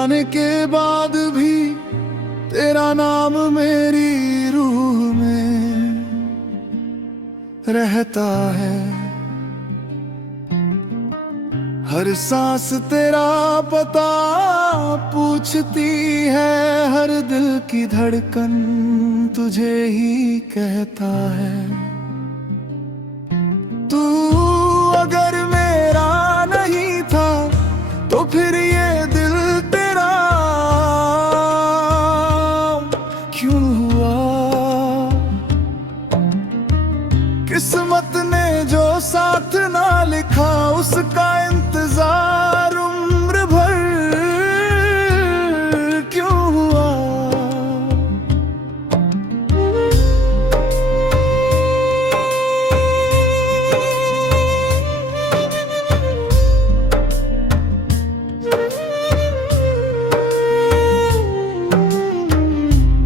जाने के बाद भी तेरा नाम मेरी रूह में रहता है। हर सांस तेरा पता पूछती है, हर दिल की धड़कन तुझे ही कहता है। तू अगर मेरा नहीं था तो फिर ये दिल तेरा क्यों हुआ? किस्मत ने जो साथ ना लिखा उसका इंतजार उम्र भर क्यों हुआ?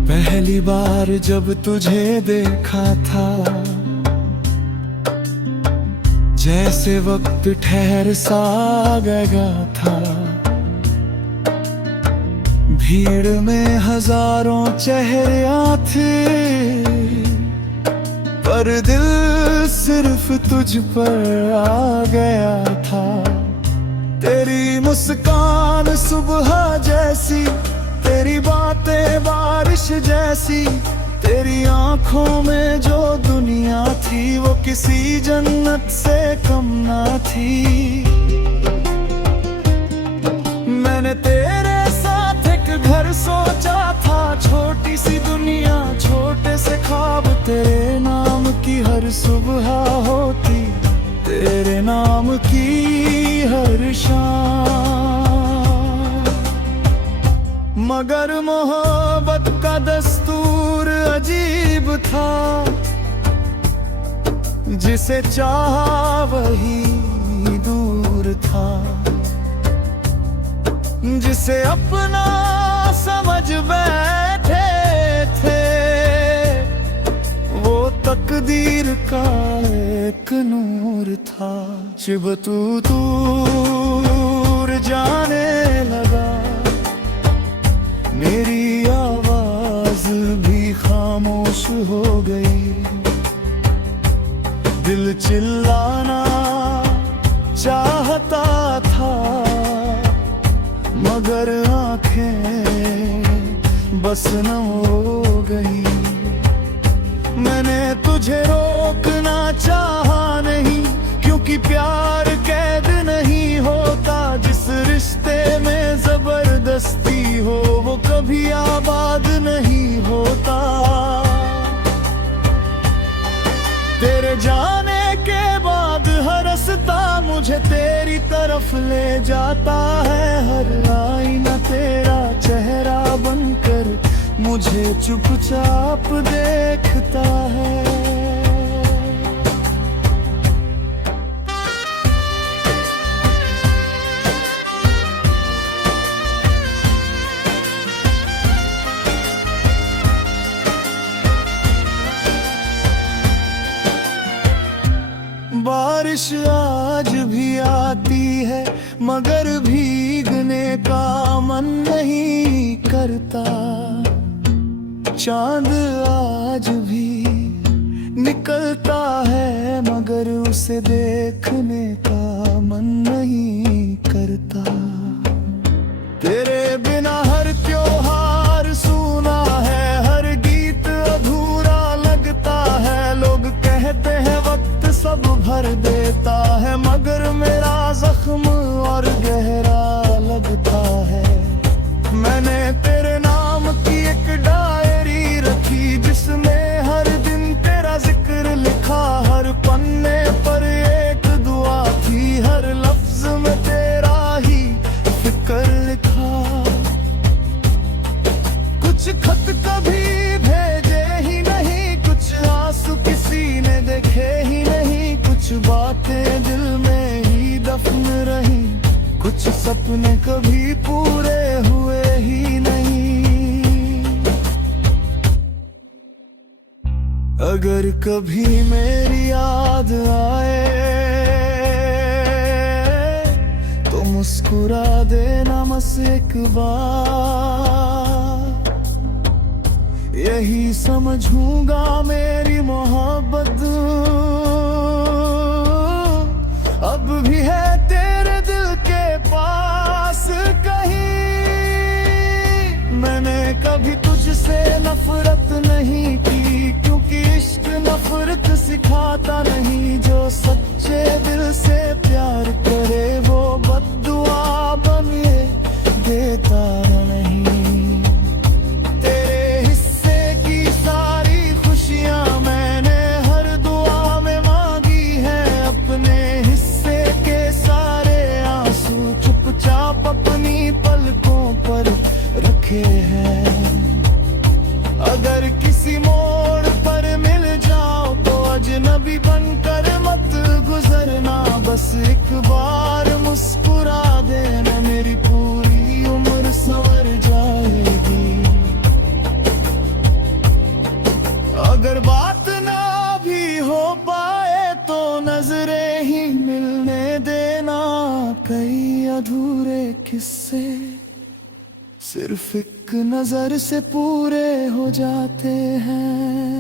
पहली बार जब तुझे देखा था, जैसे वक्त ठहर सा गया था। भीड़ में हजारों चेहरे थे, पर दिल सिर्फ तुझ पर आ गया था। तेरी मुस्कान सुबह जैसी, तेरी बातें बारिश जैसी, तेरी आंखों में जो दुनिया थी वो किसी जन्नत से कम ना थी। मैंने तेरे साथ एक घर सोचा था, छोटी सी दुनिया छोटे से ख्वाब। तेरे नाम की हर सुबह होती, तेरे नाम की हर शाम। मगर मोहब्बत का दस्तूर अजीब था, जिसे चाहा वही दूर था। जिसे अपना समझ बैठे थे वो तकदीर का एक नूर था। जब तू दूर जाने लगा, मेरी आवाज भी खामोश हो गई। दिल चिल्लाना चाहता था, मगर आंखें बस न हो गई। मैंने तुझे रोकना चाहा नहीं, क्योंकि प्यार कैद नहीं होता। जिस रिश्ते में जबरदस्ती हो वो कभी आबाद नहीं होता। तेरे जाने के बाद हर रास्ता मुझे तेरी तरफ ले जाता है। हर आईना तेरा चेहरा बनकर मुझे चुपचाप देखता है। बारिश आज भी आती है, मगर भीगने का मन नहीं करता। चांद आज भी निकलता है, मगर उसे देखने का मन नहीं करता। तेरे बिना हर त्योहार सूना है, हर गीत अधूरा लगता है। लोग कहते हैं वक्त सब भर देता है, मगर मेरा जख्म और गहरा लगता है। मैंने तेरे नाम की एक डायरी रखी, जिसमें हर दिन तेरा जिक्र लिखा। हर पन्ने पर एक दुआ थी, हर लफ्ज में तेरा ही फिक्र लिखा। कुछ खत कभी भेजे ही नहीं, कुछ आंसू किसी ने देखे ही नहीं। कुछ बातें दिल में ही दफन रही, कुछ सपने कभी पूरे हुए ही नहीं। अगर कभी मेरी याद आए तो मुस्कुरा देना बस एक बार, यही समझूंगा मेरी मोहब्बत अब भी है तेरे दिल के पास कहीं। मैंने कभी तुझसे नफरत नहीं की, क्योंकि इश्क नफरत सिखाता नहीं। जो सच्चे दिल से प्यार करे वो बद्दुआ बने देता नहीं। तेरे हिस्से की सारी खुशियां मैंने हर दुआ में मांगी है, अपने हिस्से के सारे आंसू चुपचाप अपनी पलकों पर रखे हैं। अगर किसी मोड़ पर मिल जाओ तो अजनबी बनकर मत गुजरना, बस एक बार मुस्कुरा देना, मेरी पूरी उम्र संवर जाएगी। अगर बात ना भी हो पाए तो नजरें ही मिलने देना, कई अधूरे किस्से सिर्फ एक नजर से पूरे हो जाते हैं।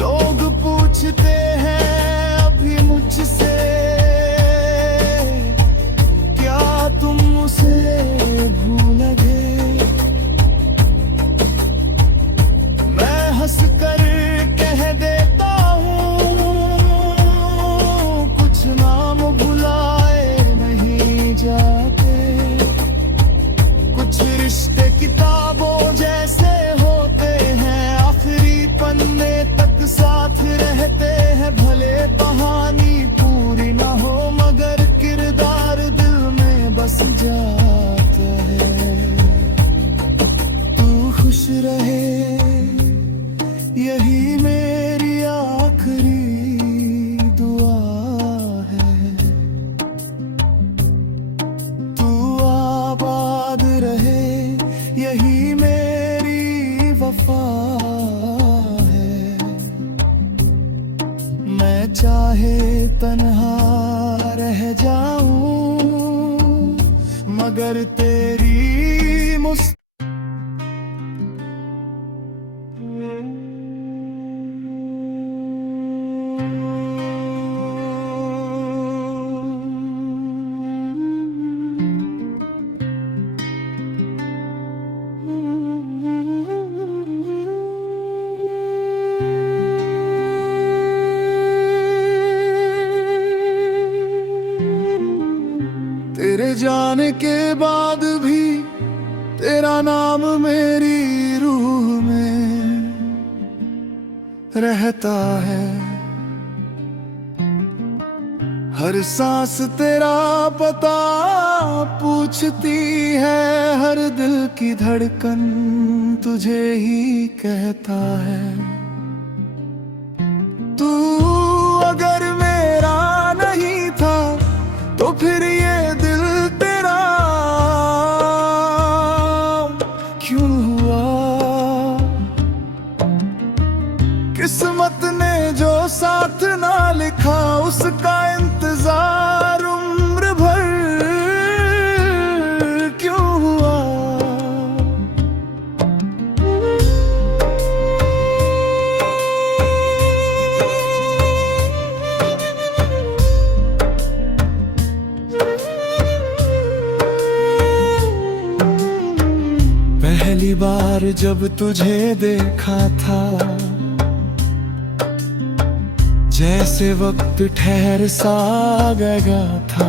लोग पूछते हैं अभी मुझसे, क्या तुम उसे भूल गए? मैं हंस कर कह देता हूँ, कुछ नाम भुलाए नहीं जाते। कुछ रिश्ते किताबों जैसे होते हैं, आखिरी पन्ने तक साथ रहते हैं। भले कहानी पूरी ना हो मगर किरदार दिल में बस जाता है। तू खुश रहे यही मेरी आखिरी दुआ है। तू आबाद रहे यही मेरी वफा है। मैं चाहे तन्हा रह जाऊं मगर तेरी तेरे जाने के बाद भी तेरा नाम मेरी रूह में रहता है। हर सांस तेरा पता पूछती है, हर दिल की धड़कन तुझे ही कहता है। तू अगर मेरा नहीं था तो फिर ये दिल तेरा क्यों हुआ? किस्मत ने जो साथ ना लिखा उसका इंतजार उम्र भर क्यों हुआ? पहली बार जब तुझे देखा था जैसे वक्त ठहर सा गया था।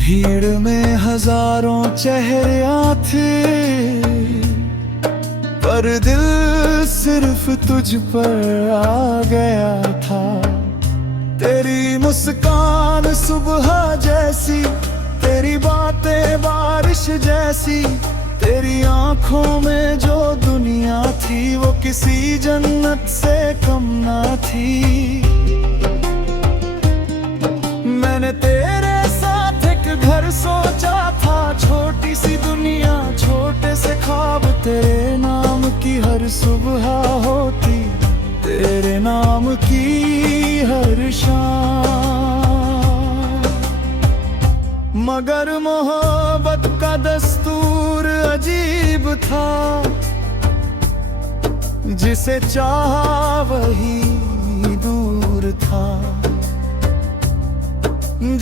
भीड़ में हजारों चेहरे थे पर दिल सिर्फ तुझ पर आ गया था। तेरी मुस्कान सुबह जैसी, तेरी बातें बारिश जैसी, तेरी आंखों में जो दुनिया थी वो किसी जन्नत से कम ना थी। मैंने तेरे साथ एक घर सोचा था, छोटी सी दुनिया छोटे से ख्वाब। तेरे नाम की हर सुबह होती, तेरे नाम की हर शाम मगर मोहब्बत का दस्तूर अजीब था, जिसे चाहा वही दूर था।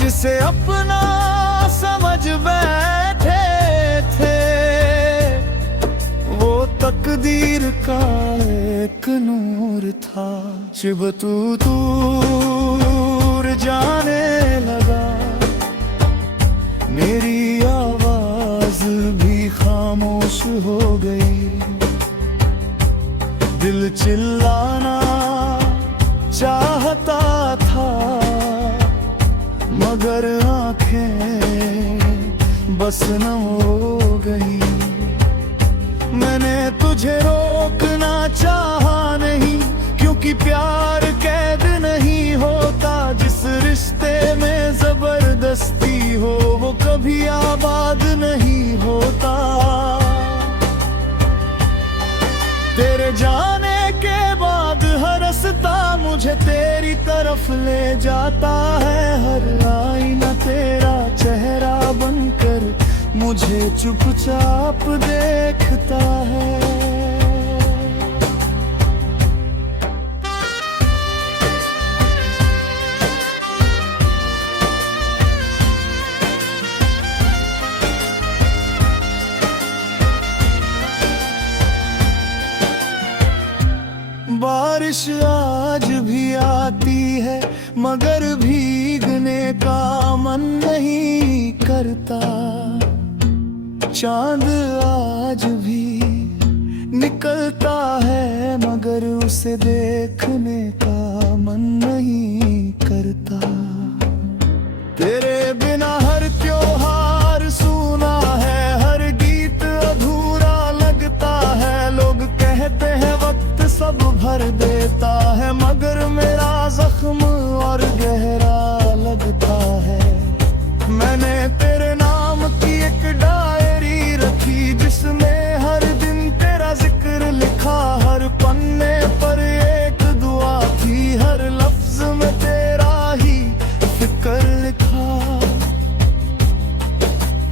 जिसे अपना समझ बैठे थे, वो तकदीर का एक नूर था। शिब तू दूर जाने लगा, मेरी आवाज भी खामोश हो गई। दिल चिल्लाना चाहता था, मगर आंखें बस नम हो गई। मैंने तुझे रोकना चाहा नहीं, क्योंकि प्यार कैद नहीं होता। जिस रिश्ते में जबरदस्ती हो, वो कभी आबाद नहीं होता। तेरे जाने के बाद हर रास्ता मुझे तेरी तरफ ले जाता है। हर आईना तेरा चेहरा बनकर मुझे चुपचाप देखता है। बारिश आज भी आती है, मगर भीगने का मन नहीं करता। चांद आज भी निकलता है, मगर उसे देखने का मन नहीं करता। तेरे बिना हर त्योहार सूना है, हर गीत अधूरा लगता है। लोग कहते हैं वक्त सब भर देता है, मगर मेरा जख्म और गहरा लगता है। मैंने तेरे नाम की एक डायरी रखी, जिसमें हर दिन तेरा जिक्र लिखा। हर पन्ने पर एक दुआ थी, हर लफ्ज में तेरा ही फिक्र लिखा।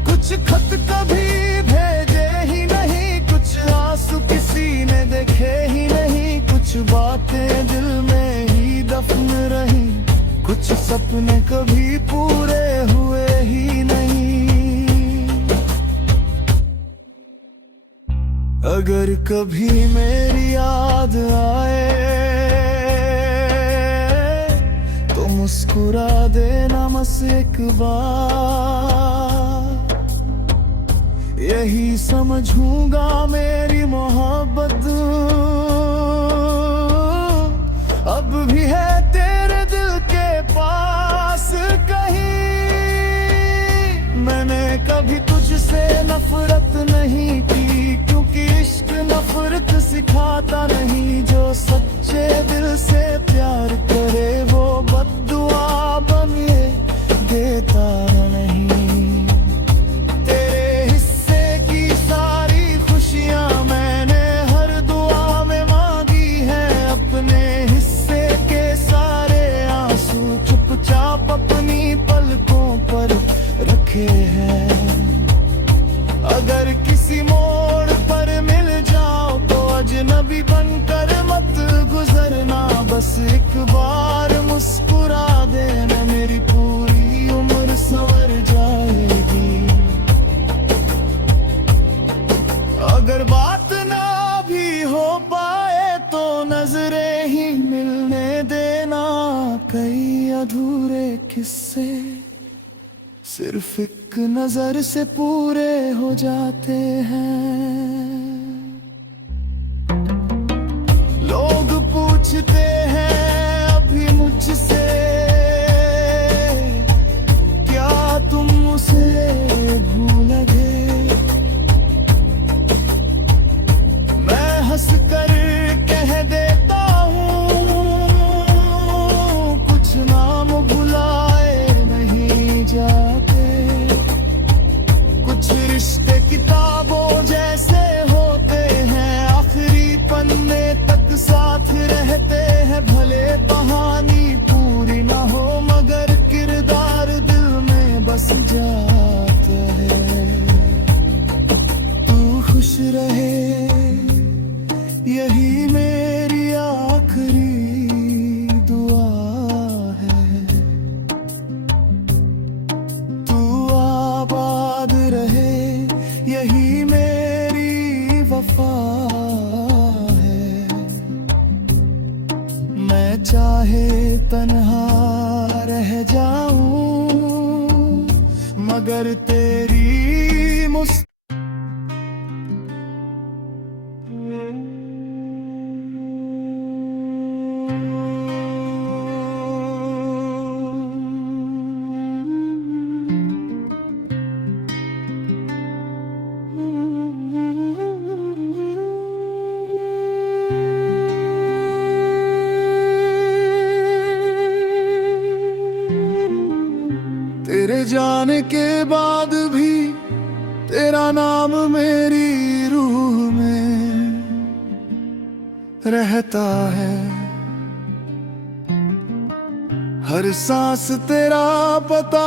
कुछ खत कभी भेजे ही नहीं, कुछ आंसू किसी ने देखे ही नहीं। कुछ बातें दिल में ही दफन रही, कुछ सपने कभी पूरे हुए ही नहीं। अगर कभी मेरी याद आए तो मुस्कुरा देना बस एक बार। यही समझूंगा मेरी मोहब्बत अब भी है तेरे दिल के पास कहीं। मैंने कभी तुझसे नफरत नहीं की, क्योंकि इश्क नफरत सिखाता नहीं। जो सच्चे दिल से प्यार करे, वो बद्दुआ बने देता नहीं। तेरे हिस्से की सारी खुशियां मैंने हर दुआ में मांगी है। अपने हिस्से के सारे आंसू चुपचाप अपनी पलकों पर रखे हैं। अगर किसी मोड़ पर मिल जाओ तो अजनबी बनकर मत गुजरना। बस एक बार मुस्कुरा देना, मेरी पूरी उम्र संवर जाएगी। अगर बात ना भी हो पाए तो नजरें ही मिलने देना। कई अधूरे किस्से सिर्फ एक नजर से पूरे हो जाते हैं। लोग पूछते हैं अभी मुझसे, क्या तुम उसे भूल गए? मैं हंस कर कह देता हूँ, कुछ नाम भुलाए नहीं जाते। कुछ रिश्ते किताबों जैसे होते हैं, आखिरी पन्ने तक साथ रहते हैं। भले कहानी पूरी ना हो, मगर किरदार दिल में बस जाए। जाने के बाद भी तेरा नाम मेरी रूह में रहता है। हर सांस तेरा पता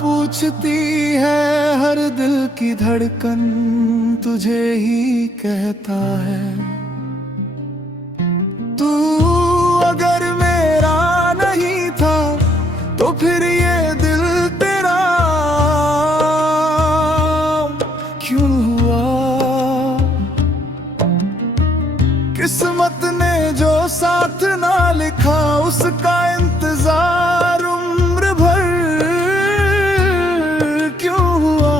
पूछती है, हर दिल की धड़कन तुझे ही कहता है। तू अगर मेरा नहीं था तो फिर ये दिल तेरा क्यों हुआ? किस्मत ने जो साथ ना लिखा उसका इंतजार उम्र भर क्यों हुआ?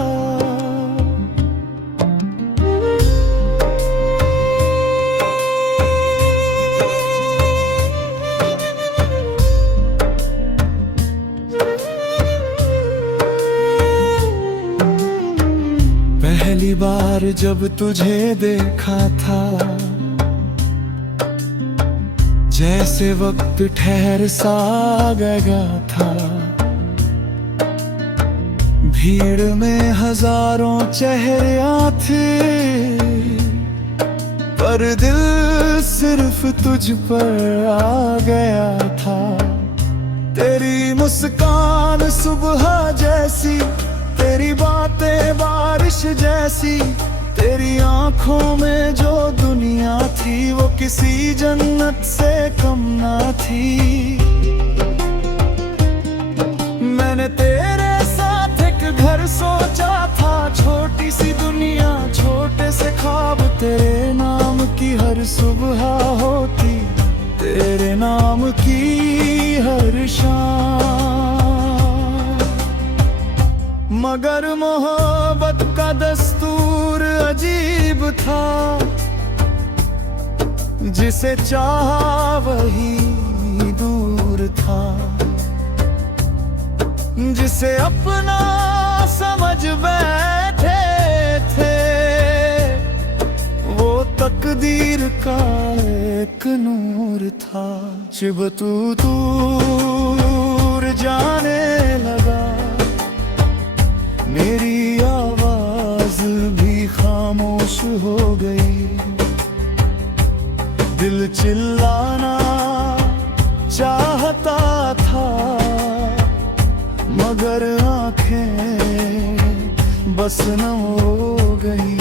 पहली बार जब तुझे देखा था, जैसे वक्त ठहर सा गया था। भीड़ में हजारों चेहरे थे, पर दिल सिर्फ तुझ पर आ गया था। तेरी मुस्कान सुबह जैसी, तेरी बातें बारिश जैसी, तेरी आंखों में जो दुनिया थी वो किसी जन्नत से कम ना थी। मैंने तेरे साथ एक घर सोचा था, छोटी सी दुनिया छोटे से ख्वाब। तेरे नाम की हर सुबह होती, तेरे नाम की हर शाम। मगर मोहब्बत का दस्तूर अजीब था, जिसे चाहा वही दूर था। जिसे अपना समझ बैठे थे वो तकदीर का एक नूर था। जब तू दूर जाने लगा, मेरी आवाज भी खामोश हो गई। दिल चिल्लाना चाहता था, मगर आंखें बस न हो गई।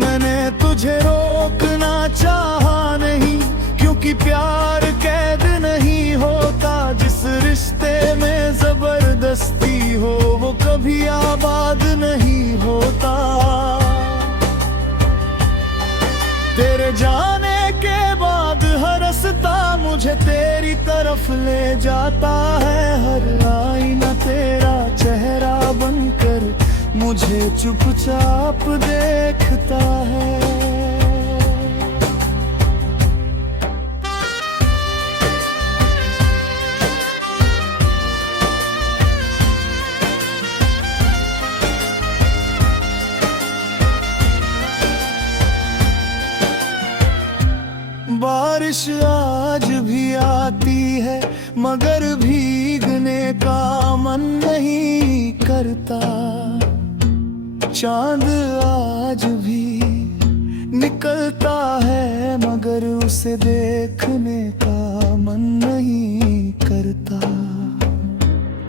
मैंने तुझे रोकना चाहा नहीं, क्योंकि प्यार कैद नहीं होता। जिस रिश्ते में जबरदस्ती हो वो कभी आबाद नहीं होता। तेरे जाने के बाद हर रास्ता मुझे तेरी तरफ ले जाता है। हर आईना तेरा चेहरा बनकर मुझे चुपचाप देखता है। बारिश आज भी आती है, मगर भीगने का मन नहीं करता। चांद आज भी निकलता है, मगर उसे देखने का मन नहीं करता।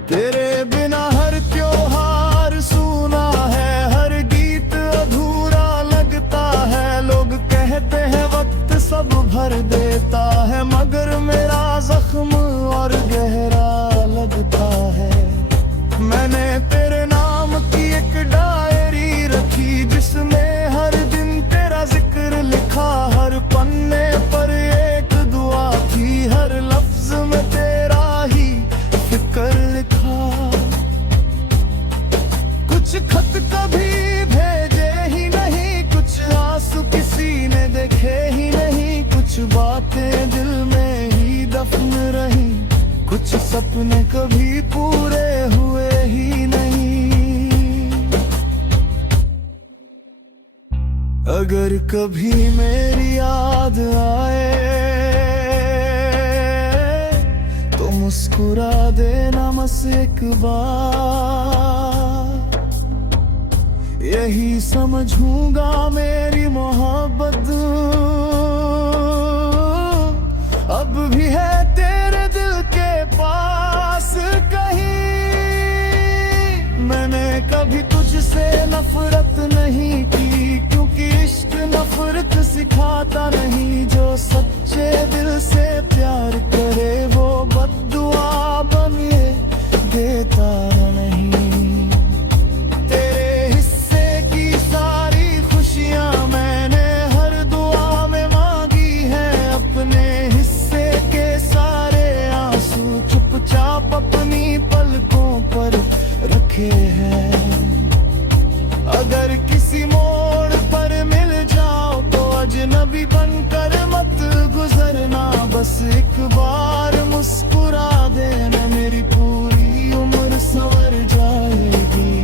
तेरे बिना हर त्योहार सूना है, हर गीत अधूरा लगता है। लोग कहते हैं वक्त सब भर देता है, मगर मेरा जख्म और गहरा लगता है। मैंने तेरे नाम की एक डायरी रखी, जिसमें हर दिन तेरा जिक्र लिखा। हर पन्ने पर एक दुआ थी, हर लफ्ज में तेरा ही फिक्र लिखा। कुछ खत कभी भेजे ही नहीं, कुछ आंसू किसी ने देखे ही नहीं। कुछ बातें दिल में ही दफन रही, कुछ सपने कभी पूरे हुए ही नहीं। अगर कभी मेरी याद आए तो मुस्कुरा देना बस एक बार, यही समझूंगा मेरी मोहब्बत अब भी है तेरे दिल के पास कहीं। मैंने कभी तुझसे नफरत नहीं की, क्योंकि इश्क नफरत सिखाता नहीं। जो सच्चे दिल से प्यार करे वो बद्दुआ बने देता नहीं। तेरे हिस्से की सारी खुशियां मैंने हर दुआ में मांगी है, अपने हिस्से के सारे आंसू चुपचाप अपनी पलकों पर रखे हैं। अगर किसी मोड़ पर मिल जाओ तो अजनबी बनकर मत गुजरना, बस एक बार मुस्कुरा देना, मेरी पूरी उम्र संवर जाएगी।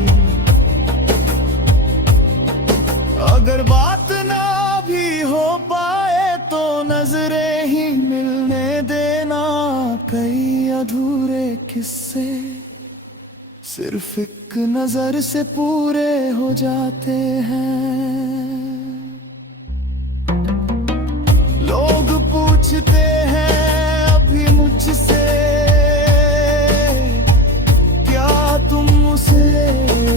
अगर बात ना भी हो पाए तो नजरें ही मिलने देना, कई अधूरे किस्से सिर्फ एक नजर से पूरे हो जाते हैं। लोग पूछते हैं अभी मुझसे, क्या तुम उसे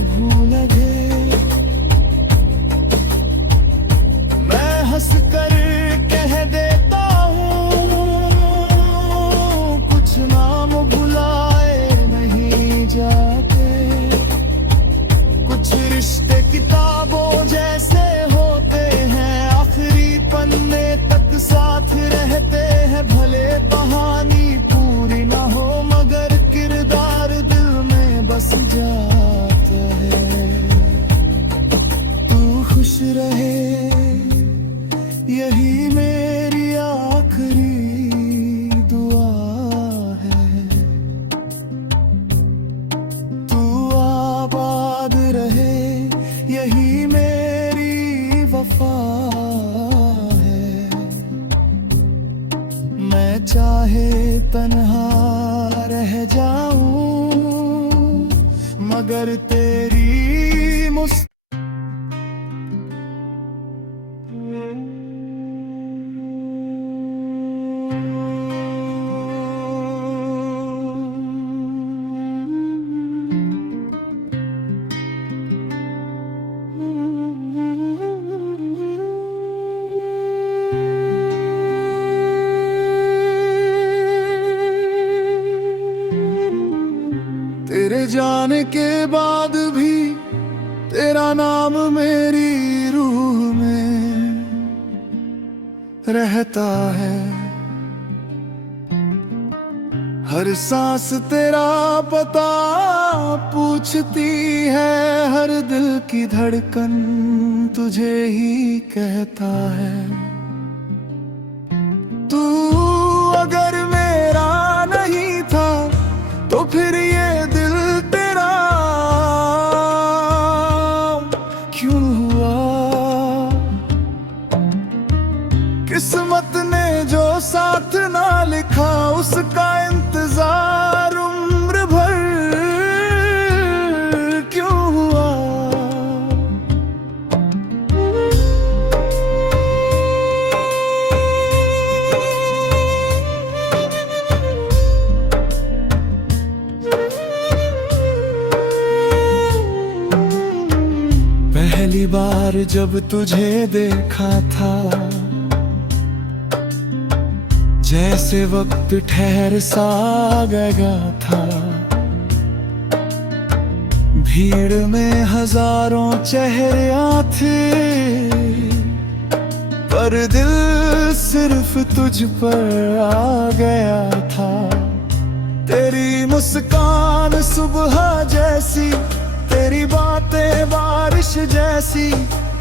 भूल गए? मैं हंस कर कह देता हूँ, कुछ नाम भुलाए नहीं जाते। कुछ रिश्ते किताबों जैसे होते हैं, आखिरी पन्ने तक साथ रहते हैं। भले कहानी पूरी ना हो मगर किरदार दिल में बस जाता है। तू खुश रहे यही मेरी आखिरी दुआ है। तू आबाद रहे यही मेरी वफा है। मैं चाहे तन्हा रह जाऊं मगर तेरी तेरे जाने के बाद भी तेरा नाम मेरी रूह में रहता है। हर सांस तेरा पता पूछती है, हर दिल की धड़कन तुझे ही कहता है। तू अगर मेरा नहीं था तो फिर ये दिल तेरा क्यों हुआ? किस्मत ने जो साथ ना लिखा उसका इंतजार उम्र भर क्यों हुआ? पहली बार जब तुझे देखा था जैसे वक्त ठहर सा गया था। भीड़ में हजारों चेहरे थे पर दिल सिर्फ तुझ पर आ गया था। तेरी मुस्कान सुबह जैसी, तेरी बातें बारिश जैसी,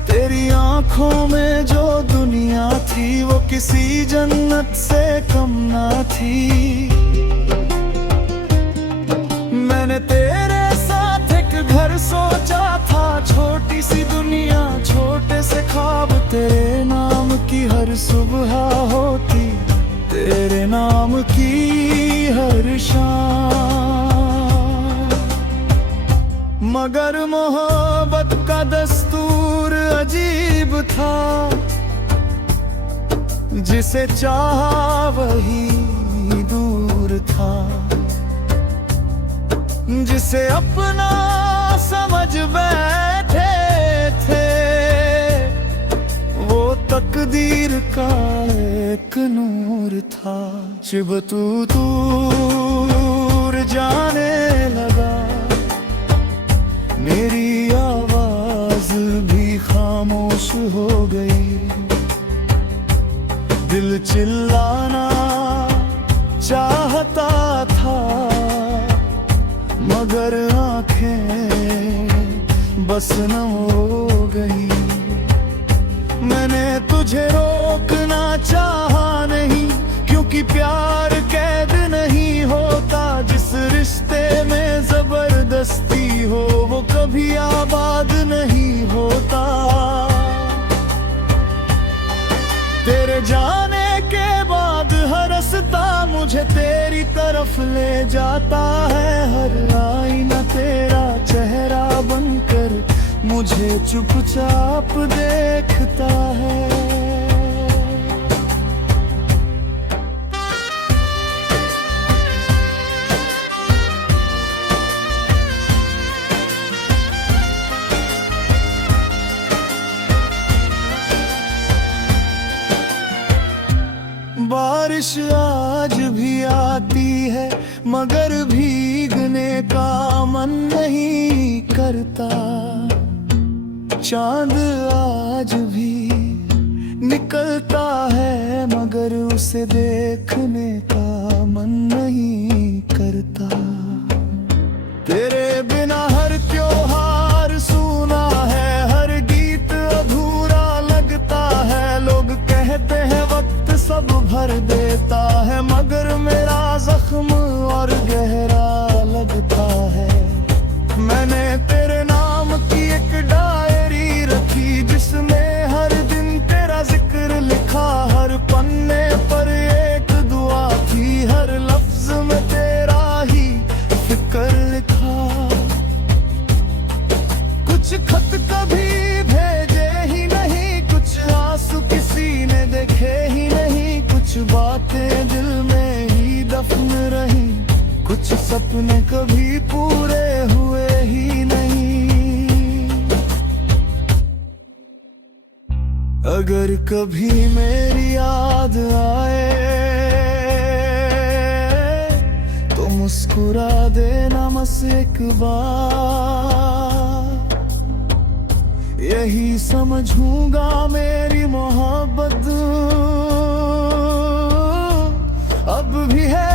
तेरी आंखों में जो दुनिया थी वो किसी जन्नत से कम ना थी। मैंने तेरे साथ एक घर सोचा था, छोटी सी दुनिया छोटे से ख्वाब। तेरे नाम की हर सुबह होती, तेरे नाम की हर शाम मगर मोहब्बत का दस्तूर अजीब था, जिसे चाहा वही दूर था, जिसे अपना समझ बैठे थे वो तकदीर का एक नूर था। शिब तू दूर जाने लगा, मेरी आवाज भी खामोश हो गई। दिल चिल्लाना चाहता था, मगर आंखें बस न हो गई। मैंने तुझे रोकना चाहा नहीं, क्योंकि प्यार कैद नहीं होता। जिस रिश्ते में जबरदस्ती हो वो कभी आबाद नहीं होता। तेरे जाने के बाद हर रास्ता मुझे तेरी तरफ ले जाता है। हर आईना तेरा चेहरा बनकर मुझे चुपचाप देखता है। बारिश आज भी आती है, मगर भीगने का मन नहीं करता। चांद आज भी निकलता है, मगर उसे देखने का मन नहीं करता। तेरे बिना हर त्योहार सूना है, हर गीत अधूरा लगता है। लोग कहते हैं वक्त सब भर देता है, मगर मेरा जख्म और गहरा लगता है। मैंने तेरे नाम की एक डायरी रखी, जिसमें हर दिन तेरा जिक्र लिखा। हर पन्ने पर एक दुआ थी, हर लफ्ज में तेरा ही फिक्र लिखा। कुछ खत कभी भेजे ही नहीं, कुछ आंसू किसी ने देखे ही नहीं। कुछ बातें दिल में ही दफन रही, कुछ सपने कभी पूरे हुए ही नहीं। अगर कभी मेरी याद आए तो मुस्कुरा देना बस एक बार। यही समझूंगा मेरी मोहब्बत अब भी है